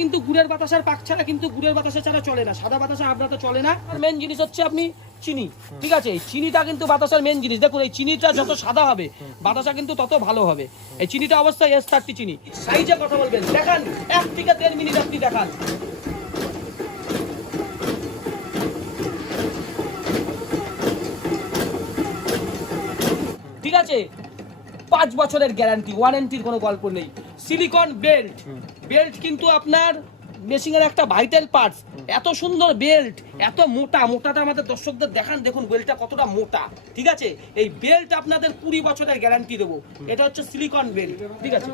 কিন্তু গুড়ের বাতাসার পাক ছাড়া কিন্তু গুড়ের বাতাসা ছাড়া চলে না, সাদা বাতাসা আপনারা চলে না। আর মেন জিনিস হচ্ছে আপনি চিনি, ঠিক আছে? চিনিটা কিন্তু বাতাসার মেন জিনিস। দেখুন এই চিনিটা যত সাদা হবে বাতাসা কিন্তু তত ভালো হবে। এই চিনিটা অবশ্যই S30 চিনি। সাইজে কথা বলবেন, দেখান 1 থেকে 1.5 মিনিট আপনি দেখান। ঠিক আছে, 5 বছরের গ্যারান্টি, ওয়ারেন্টির কোনো গল্প নেই। সিলিকন বেল্ট, বেল্ট কিন্তু আপনার মেশিনের একটা ভাইটাল পার্টস। এত সুন্দর বেল্ট, এত মোটা, মোটাটা আমাদের দর্শকদের দেখান, দেখুন বেল্টটা কতটা মোটা। ঠিক আছে, এই বেল্ট আপনাদের 20 বছরের গ্যারান্টি দেবো। এটা হচ্ছে সিলিকন বেল্ট। ঠিক আছে,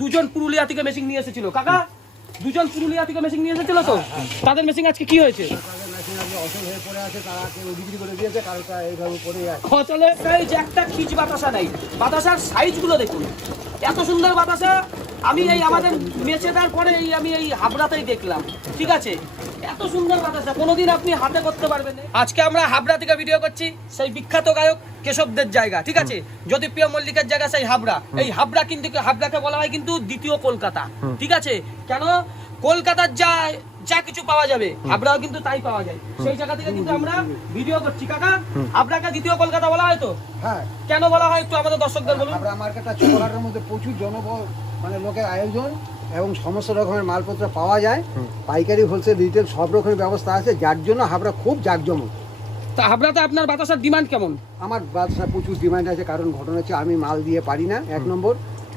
দুজন পুরুলিয়া থেকে মেশিন নিয়ে এসেছিল কাকা, দুজন পুরুলিয়া থেকে মেশিন নিয়ে এসেছিল তো, তাদের মেশিন আজকে কি হয়েছে? একটা খিচ বাতাসা নাই, বাতাসার সাইজ গুলো দেখুন, এত সুন্দর বাতাসা আমি এই আমাদের মেচেদার পরে আমি এই হাবড়াতেই দেখলাম। ঠিক আছে, এত সুন্দর বাতাসা কোনোদিন আপনি হাতে করতে পারবেন না। আজকে আমরা হাবড়া থেকে ভিডিও করছি, সেই বিখ্যাত গায়ক কেশবদের জায়গা। ঠিক আছে, জ্যোতিপ্রিয় মল্লিকের জায়গা সেই হাবড়া। এই হাবড়া কিন্তু, হাবড়াকে বলা হয় কিন্তু দ্বিতীয় কলকাতা। ঠিক আছে, কেন? কলকাতার যা কিছু পাওয়া যাবে হাবড়াও কিন্তু তাই পাওয়া যায়। সেই জায়গা থেকে কিন্তু আমরা ভিডিও করছি কাকা। হাবড়াকে দ্বিতীয় কলকাতা বলা হয় তো? হ্যাঁ। কেন বলা হয় একটু আমাদের দর্শকদের বলুন। হাবড়া মার্কেটটা চলার মধ্যে প্রচুর জনবল, মানে লোকের আয়োজন এবং সমস্ত রকমের মালপত্র পাওয়া যায়। পাইকারি, হোলসেল, রিটেল সব রকমের ব্যবস্থা আছে, যার জন্য হাবড়া খুব জাঁকজমক। তা হাবড়াতে আপনার বাতাসার ডিমান্ড কেমন? আমার বাতাসা প্রচুর ডিমান্ড আছে, কারণ ঘটনা হচ্ছে আমি মাল দিয়ে পারি না, 1 নম্বর।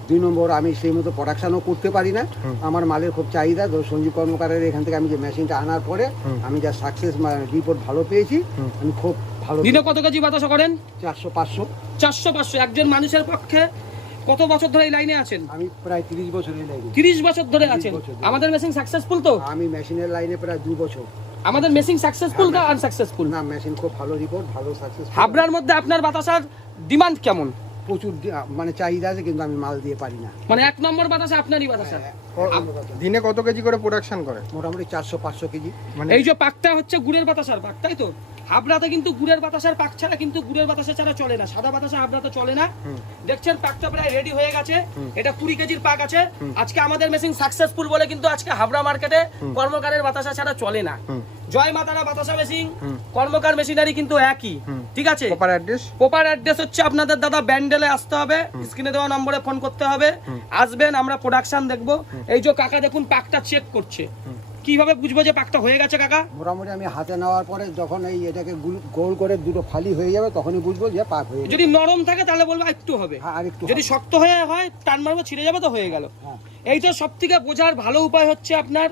2 নম্বর, আমি সেই মতো প্রোডাকশনও করতে পারি না। আমার মালের খুব চাহিদা। সঞ্জীব কর্মকারের এখান থেকে আমি যে মেশিনটা আনার পরে আমি যা সাকসেস রিপোর্ট ভালো পেয়েছি, আমি খুব ভালো। দিনে কত কেজি বাতাসা করেন? 400-500। 400-500 একজন মানুষের পক্ষে। কত বছর ধরে এই লাইনে আছেন? আমি প্রায় 30 বছর এই লাইনে। 30 বছর ধরে আছেন। আমাদের মেশিন সাকসেসফুল তো? আমি মেশিনের লাইনে প্রায় 2 বছর। আমাদের মেশিন সাকসেসফুল না আনসাকসেসফুল? না, মেশিন খুব ভালো রিপোর্ট, ভালো সাকসেস। হাবড়ার মধ্যে আপনার বাতাসার ডিমান্ড কেমন? প্রচুর মানে চাহিদা আছে, কিন্তু আমি মাল দিয়ে পারি না। মানে 1 নম্বর বাতাসা আপনারই বাতাসা। দিনে কত কেজি করে প্রোডাকশন করে? মোটামুটি 400-500 কেজি। মানে এই যে পাকটা হচ্ছে গুড়ের বাতাসার পাক, তাই তো? হাবড়াতে কিন্তু গুড়ের বাতাসার পাক ছাড়া কিন্তু গুড়ের বাতাসা ছাড়া চলে না, সাদা বাতাসা হাবড়াতে চলে না। দেখছেন পাকটা প্রায় রেডি হয়ে গেছে। এটা 20 কেজির পাক আছে। আজকে আমাদের মেশিন সাকসেসফুল বলে কিন্তু আজকে হাবড়া মার্কেটে কর্মকারের বাতাসা ছাড়া চলে না। জয় মাতারা বাতাসা মেশিন, কর্মকার মেশিনারি কিন্তু একই। ঠিক আছে, প্রপার অ্যাড্রেস? প্রপার অ্যাড্রেস হচ্ছে আপনাদের দাদা ব্যান্ডেলে আসতে হবে, স্ক্রিনে দেওয়া নম্বরে ফোন করতে হবে। আসবেন, আমরা প্রোডাকশন দেখবো। এই যে কাকা দেখুন পাকটা চেক করছে। কিভাবে বুঝবো যে পাকটা হয়ে গেছে কাকা? মোটামুটি আমি হাতে নেওয়ার পরে যখন এটাকে গোল করে দুটো ফালি হয়ে যাবে, তখনই বুঝবো যে পাক হয়ে গেছে। যদি নরম থাকে তাহলে বলবো একটু হবে, আর একটু। যদি শক্ত হয়ে হয় টান মারবো, ছিঁড়ে যাবে, তো হয়ে গেল। এইটা সব থেকে বোঝার ভালো উপায় হচ্ছে আপনার,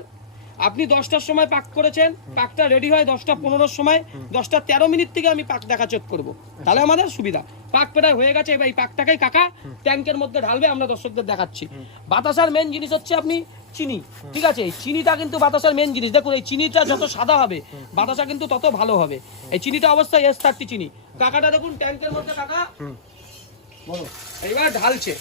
আপনি 10টার সময় পাক করেছেন, পাকটা রেডি হয় 10টা-15 সময়, 10টা-13 মিনিট থেকে আমি পাক দেখা চেক করবো, তাহলে আমাদের সুবিধা। পাক প্রায় হয়ে গেছে, এবার এই পাকটাকেই কাকা ট্যাঙ্কের মধ্যে ঢালবে, আমরা দর্শকদের দেখাচ্ছি। বাতাসার মেন জিনিস হচ্ছে আপনি চিনি। ঠিক আছে, চিনিটা কিন্তু বাতাসার মেন জিনিস। দেখুন এই চিনিটা যত সাদা হবে বাতাসা কিন্তু তত ভালো হবে। এই চিনিটা অবশ্যই S30 চিনি। কাকাটা দেখুন ট্যাঙ্কের মধ্যে কাকা এইবার ঢালছে।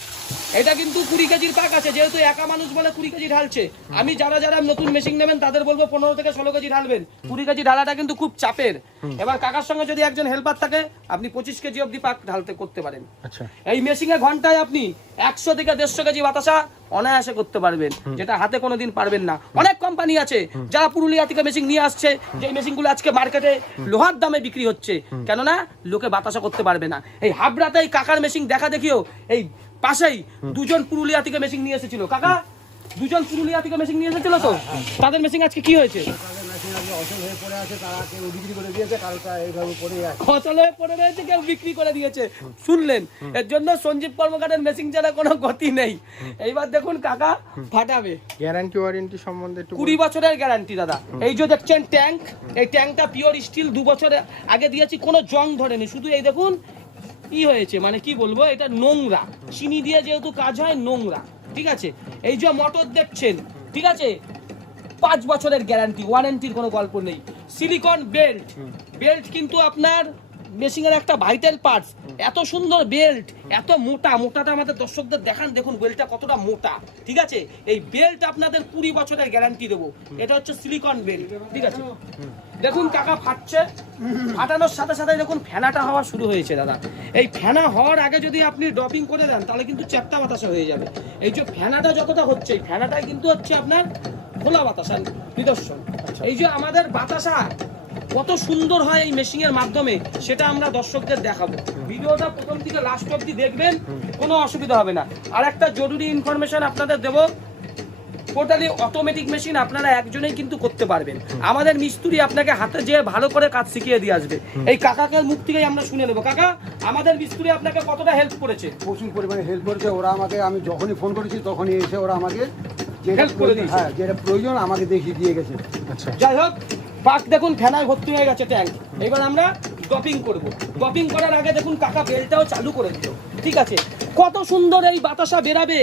এটা কিন্তু 20 কেজির পাক আছে, যেহেতু একা মানুষ বলে 20 কেজি ঢালছে। আমি যারা নতুন মেশিন নেবেন তাদের বলবো 15 থেকে 16 কেজি ঢালবেন। 20 কেজি ঢালাটা কিন্তু খুব চাপের। এবার কাকার সঙ্গে যদি একজন হেল্পার থাকে, আপনি 25 কেজি অবধি পাক ঢালতে করতে পারেন। আচ্ছা, এই মেশিনে ঘন্টায় আপনি 100 থেকে 150 কেজি বাতাসা অনায়াসে করতে পারবেন, যেটা হাতে কোনোদিন পারবেন না। অনেক কোম্পানি আছে যারা পুরুলিয়া থেকে মেশিন নিয়ে আসছে, যে মেশিনগুলো আজকে মার্কেটে লোহার দামে বিক্রি হচ্ছে, কেননা লোকে বাতাসা করতে পারবে না। এই হাবড়াতে এই কাকার মেশিন দেখা দেখিও এই পাশেই দুজন পুরুলিয়া থেকে মেশিন নিয়ে এসেছিল কাকা, দুজন পুরুলিয়া থেকে মেশিন নিয়ে এসেছিল তো, তাদের মেশিন আজকে কি হয়েছে? অচল হয়ে পড়ে আছে, তারা কেউ বিক্রি করে দিয়েছে, কারোটা এইভাবে পড়ে আছে। অচল হয়ে পড়ে রয়েছে, কেউ বিক্রি করে দিয়েছে। শুনলেন? এর জন্য সঞ্জীব কর্মকারের মেশিন ছাড়া কোনো গতি নেই। এইবার দেখুন কাকা ফাটাবে। গ্যারান্টি ওয়ারেন্টি সম্বন্ধে একটু 20 বছরের গ্যারান্টি দাদা। এই যে দেখছেন ট্যাঙ্ক, এই ট্যাঙ্কটা পিওর স্টিল, 2 বছর আগে দিয়েছি, কোনো জং ধরেনি। শুধু এই দেখুন কি হয়েছে, মানে কি বলবো, এটা নোংরা, চিনি দিয়ে যেহেতু কাজ হয় নোংরা। ঠিক আছে, এই যে মোটর দেখছেন, ঠিক আছে, 5 বছরের গ্যারান্টি, ওয়ারেন্টির কোনো গল্প নেই। সিলিকন বেল্ট, বেল্ট কিন্তু আপনার মেশিনের একটা ভাইটাল পার্টস। এত সুন্দর বেল্ট, এত মোটা, মোটাটা আমাদের দর্শকদের দেখান, দেখুন বেল্টটা কতটা মোটা। ঠিক আছে, এই বেল্ট আপনাদের 20 বছরের গ্যারান্টি দেবো। এটা হচ্ছে সিলিকন বেল্ট। ঠিক আছে, দেখুন কাকা ফাটছে, ফাটানোর সাথে সাথে দেখুন ফেনাটা হওয়া শুরু হয়েছে দাদা। এই ফেনা হওয়ার আগে যদি আপনি ড্রপিং করে দেন তাহলে কিন্তু চ্যাপ্টা বাতাসা হয়ে যাবে। এই যে ফেনাটা যতটা হচ্ছে, এই ফেনাটাই কিন্তু হচ্ছে আপনার খোলা বাতাসা নিদর্শন। এই যে আমাদের বাতাসা কত সুন্দর হয় এই মেশিং এর মাধ্যমে, সেটা আমরা দর্শকদের দেখাবো। ভিডিওটা প্রথম থেকে লাস্ট অবধি দেখবেন, কোনো অসুবিধা হবে না। আর একটা জরুরি ইনফরমেশন আপনাদের দেবো, টোটালি অটোমেটিক মেশিন আপনারা একজনেই কিন্তু করতে পারবেন। আমাদের মিস্ত্রি আপনাকে হাতে যেয়ে ভালো করে কাজ শিখিয়ে দিয়ে আসবে। এই কাকাকে মুখ থেকেই আমরা শুনে নেবো। কাকা, আমাদের মিস্ত্রি আপনাকে কতটা হেল্প করেছে? প্রচুর পরিমাণে হেল্প করেছে ওরা আমাকে। আমি যখনই ফোন করেছি তখনই এসে ওরা আমাকে Help করে দিয়েছে। হ্যাঁ, যেটা প্রয়োজন আমাকে দেখিয়ে দিয়ে গেছে। আচ্ছা, যাই হোক, পাক দেখুন ফেনায় ভর্তি হয়ে গেছে ট্যাঙ্ক। এবার আমরা ড্রপিং করব। ড্রপিং করার আগে দেখুন কাকা বেলটাও চালু করে দিল। ঠিক আছে, কত সুন্দর এই বাতাসা বেরাবে,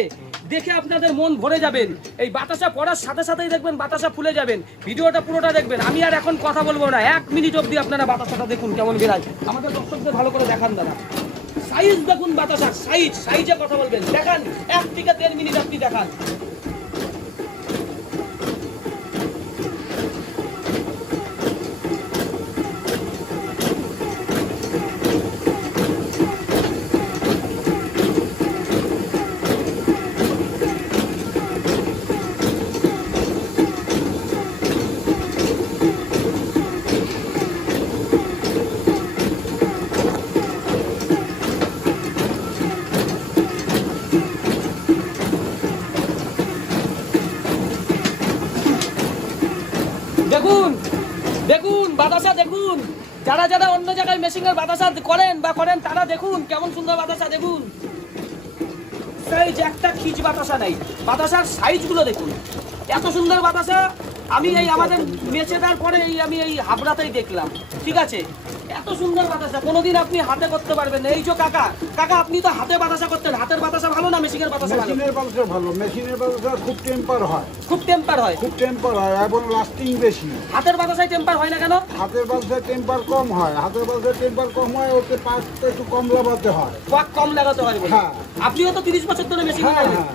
দেখে আপনাদের মন ভরে যাবেন। এই বাতাসা পড়ার সাথে সাথেই দেখবেন বাতাসা ফুলে যাবেন। ভিডিওটা পুরোটা দেখবেন, আমি আর এখন কথা বলবো না, 1 মিনিট অবধি আপনারা বাতাসাটা দেখুন কেমন বেরায়। আমাদের দর্শকদের ভালো করে দেখান দাদা, সাইজ দেখুন বাতাসার সাইজে কথা বলবেন। দেখান 1 থেকে 1.5 মিনিট আপনি দেখান। দেখুন দেখুন বাতাসা দেখুন, যারা যারা অন্য জায়গায় মেশিং এর বাতাসা করেন তারা দেখুন কেমন সুন্দর বাতাসা। দেখুন সাইজ, একটা খিচ বাতাসা নাই, বাতাসার সাইজ গুলো দেখুন এত সুন্দর বাতাসা। আমি এই আমাদের মেচেদার পরে আমি এই হাবড়াতেই দেখলাম। ঠিক আছে, এত সুন্দর বাতাসা কোনোদিন আপনি হাতে করতে পারবেন না। এই যে কাকা, আপনি তো হাতে বাতাসা করতেন, হাতের বাতাসা ভালো না মেশিনের বাতাসা ভালো? মেশিনের বাতাসা ভালো। মেশিনের বাতাসা খুব টেম্পার হয়, খুব টেম্পার হয়, খুব টেম্পার হয় এবং লাস্টিং বেশি। হাতের বাতাসায় টেম্পার হয় না কেন? হাতের বাতাসায় টেম্পার কম হয়। হাতের বাতাসায় টেম্পার কম হয়, ওকে পাঁচটা একটু কম লাগাতে হয়, ওয়াক কম লাগাতে হয় বলে। হ্যাঁ। আপনিও তো 30 বছর ধরে মেশিন হ্যাঁ চালান। হ্যাঁ,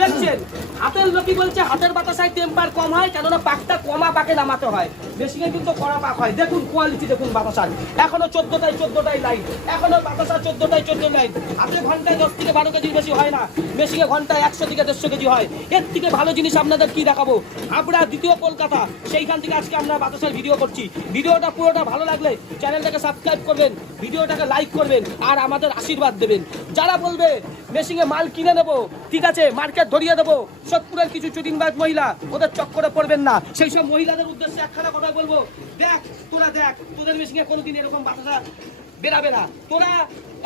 দেখছেন হাতের লোকই বলছে হাতের বাতাসায় টেম্পার কম হয়, কেননা পাকটা কমা পাকে নামাতে হয়। মেশিনে কিন্তু কড়া পাক হয়। দেখুন কোয়ালিটি দেখুন বাতাসার, এখনো 14টাই লাইন, এখনো বাতাসা 14 লাইন। হাতে ঘন্টায় 10 থেকে 12 কেজি বেশি হয় না, মেশিনে ঘন্টায় 100 থেকে 150 কেজি হয়। এর থেকে ভালো জিনিস আপনাদের কি দেখাবো? হাবড়া দ্বিতীয় কলকাতা, সেইখান থেকে আজকে আমরা বাতাসার ভিডিও করছি। ভিডিওটা পুরোটা ভালো লাগলে চ্যানেলটাকে সাবস্ক্রাইব করবেন, ভিডিওটাকে লাইক করবেন আর আমাদের আশীর্বাদ দেবেন। যারা বলবে মেশিনে মাল কিনে নেবো, ঠিক আছে মার্কেট ধরিয়ে দেবো, সোদপুরের কিছু চুদিনবাজ মহিলা, ওদের চক্করে পড়বেন না। সেই সব মহিলাদের উদ্দেশ্যে একখানা কথা বলবো, দেখ তোদের মেশিনে কোনোদিন এরকম বাতাসা বেরাবে না। তোরা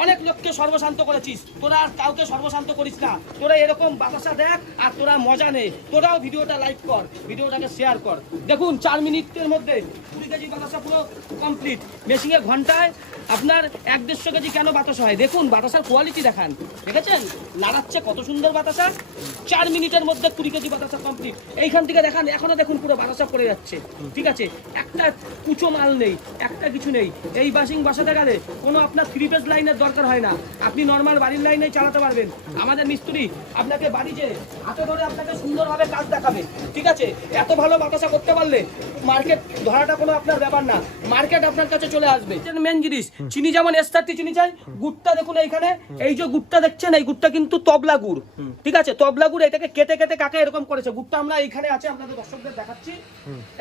অনেক লোককে সর্বশান্ত করেছিস, তোরা আর কাউকে সর্বশান্ত করিস না। তোরা এরকম বাতাসা দেখ আর তোরা মজা নে। তোরাও ভিডিওটা লাইক কর, ভিডিওটাকে শেয়ার কর। দেখুন 4 মিনিটের মধ্যে 20 কেজি বাতাসা পুরো কমপ্লিট। মেশিনে ঘন্টায় আপনার 1-150 কেজি কেন বাতাসা হয়? দেখুন বাতাসার কোয়ালিটি দেখান, দেখেছেন নাড়াচ্ছে কত সুন্দর বাতাসা। 4 মিনিটের মধ্যে 20 কেজি বাতাসা কমপ্লিট। এইখান থেকে দেখান, এখনো দেখুন পুরো বাতাসা পড়ে যাচ্ছে। ঠিক আছে, একটা কুচো মাল নেই, একটা কিছু নেই। এই বাসিং বাসাতে গেলে কোনো আপনার 3 ফেজ লাইনের দরকার হয় না, আপনি নর্মাল বাড়ির লাইনে চালাতে পারবেন। আমাদের মিস্ত্রি আপনাকে বাড়ি যে হাতে ধরে আপনাকে সুন্দরভাবে কাজ দেখাবে। ঠিক আছে, এত ভালো বাতাসা করতে পারলে মার্কেট ধরাটা কোনো আপনার ব্যাপার না, মার্কেট আপনার কাছে চলে আসবে। মেন জিনিস চিনি, যেমন S30 চিনি চাই। গুড়টা দেখুন এইখানে, এই যে গুড়টা দেখছেন, এই গুড়টা কিন্তু তবলা গুড়। ঠিক আছে, তবলা গুড়, এটাকে কেটে কেটে কাকে এরকম করেছে। গুড়টা আমরা এইখানে আছে, আপনাদের দর্শকদের দেখাচ্ছি।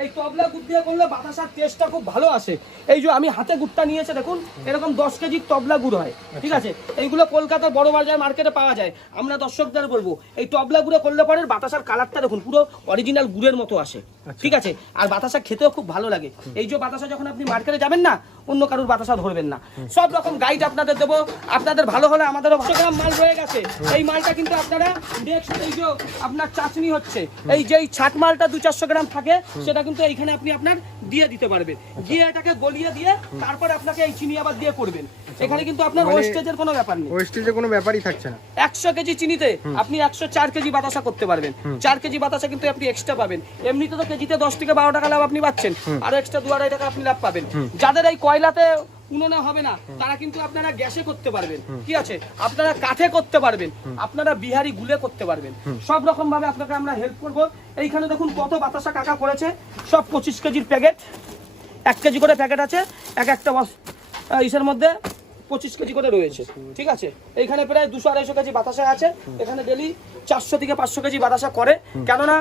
এই তবলা গুড় দিয়ে করলে বাতাসার টেস্টটা খুব ভালো আসে। এই যে আমি হাতে গুড়টা নিয়েছে দেখুন, এরকম 10 কেজি তবলা গুড় হয়। ঠিক আছে, এইগুলো কলকাতার বড় বাজার মার্কেটে পাওয়া যায়। আমরা দর্শকদের বলবো এই তবলা গুড়ে করলে পরে বাতাসার কালারটা দেখুন পুরো অরিজিনাল গুড়ের মতো আসে। ঠিক আছে, আর বাতাসা খেতেও খুব ভালো লাগে। এই যে বাতাসা যখন আপনি মার্কেটে যাবেন না, অন্য কারোর বাতাসা ধরবেন না। সব রকম গাইড আপনাদের দেবো, আপনাদের ভালো হলে আমাদেরও 100 গ্রাম মাল রয়ে গেছে। এই মালটা কিন্তু আপনারা নেক্সট এই যে আপনার চাটনি হচ্ছে, এই যে ছাট মালটা 200-400 গ্রাম থাকে, সেটা কিন্তু এইখানে আপনি আপনার দিয়ে দিতে পারবেন। দিয়ে এটাকে গলিয়ে দিয়ে তারপরে আপনাকে এই চিনি আবার দিয়ে করবেন। এখানে কিন্তু আপনার ওয়েস্টেজের কোনো ব্যাপার নেই, ওয়েস্টেজের কোনো ব্যাপারই থাকছে না। 100 কেজি চিনিতে আপনি 104 কেজি বাতাসা করতে পারবেন। 4 কেজি বাতাসা কিন্তু আপনি এক্সট্রা পাবেন। এমনিতে তো কেজিতে 10 থেকে 12 টাকা লাভ আপনি পাচ্ছেন, আর এক্সট্রা 2-2.5 টাকা আপনি লাভ পাবেন। যাদের এই কয়লাতে উনুনে হবে না, তারা কিন্তু আপনারা গ্যাসে করতে পারবেন। কি আছে, আপনারা কাঠে করতে পারবেন, আপনারা বিহারি গুলে করতে পারবেন। সব রকম ভাবে আপনাকে আমরা হেল্প করব। এইখানে দেখুন কত বাতাসা কাকা করেছে, সব 25 কেজির প্যাকেট, 1 কেজি করে প্যাকেট আছে এক একটা ইসের মধ্যে। 25 কেজি করে রয়েছে, ঠিক আছে। এইখানে প্রায় 200-250 কেজি বাতাসা আছে, এখানে ডেলি 400 থেকে 500 কেজি বাতাসা করে, কেননা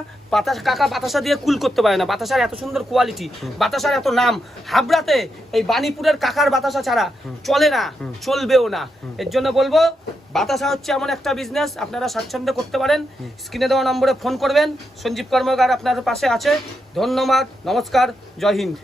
কাকা বাতাসা দিয়ে কুল করতে পারে না, বাতাসার এত সুন্দর কোয়ালিটি, বাতাসার এত নাম। হাবড়াতে এই বাণীপুরের কাকার বাতাসা ছাড়া চলে না, চলবেও না। এর জন্য বলবো বাতাসা হচ্ছে এমন একটা বিজনেস, আপনারা স্বাচ্ছন্দ্যে করতে পারেন। স্ক্রিনে দেওয়া নম্বরে ফোন করবেন, সঞ্জীব কর্মকার আপনার পাশে আছে। ধন্যবাদ, নমস্কার, জয় হিন্দ।